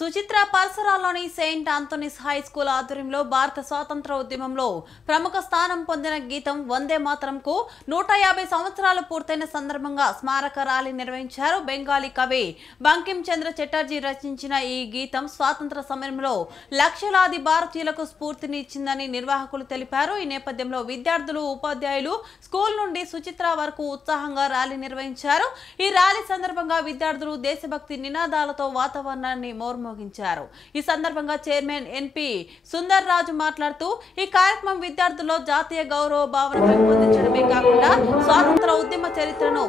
సుచిత్ర పరిసరాల్లోని Saint Anthony's high school ఆధ్వర్యంలో భారత స్వాతంత్ర ఉద్యమంలో ప్రముఖ స్థానం పొందిన గీతం వందే మాతరంకు 150 సంవత్సరాలు పూర్తయిన సందర్భంగా స్మారక ర్యాలీ నిర్వహించారు. బెంగాలీ కవి బంకిం చంద్ర చటర్జీ రచించిన ఈ గీతం స్వాతంత్ర సమయంలో లక్షలాది భారతీయులకు స్ఫూర్తిని ఇచ్చిందని నిర్వాహకులు తెలిపారు. ఈ నేపథ్యంలో విద్యార్థులు, ఉపాధ్యాయులు స్కూల్ నుండి సుచిత్ర వరకు ఉత్సాహంగా ర్యాలీ నిర్వహించారు. ఈ ర్యాలీ సందర్భంగా విద్యార్థులు దేశభక్తి నినాదాలతో వాతావరణాన్ని మోగించారు. ఈ సందర్భంగా చైర్మన్ ఎన్పి సుందర్ రాజు మాట్లాడుతూ ఈ కార్యక్రమం విద్యార్థుల్లో జాతీయ గౌరవ భావన పెంపొందించడమే కాకుండా స్వాతంత్ర ఉద్యమ చరిత్రను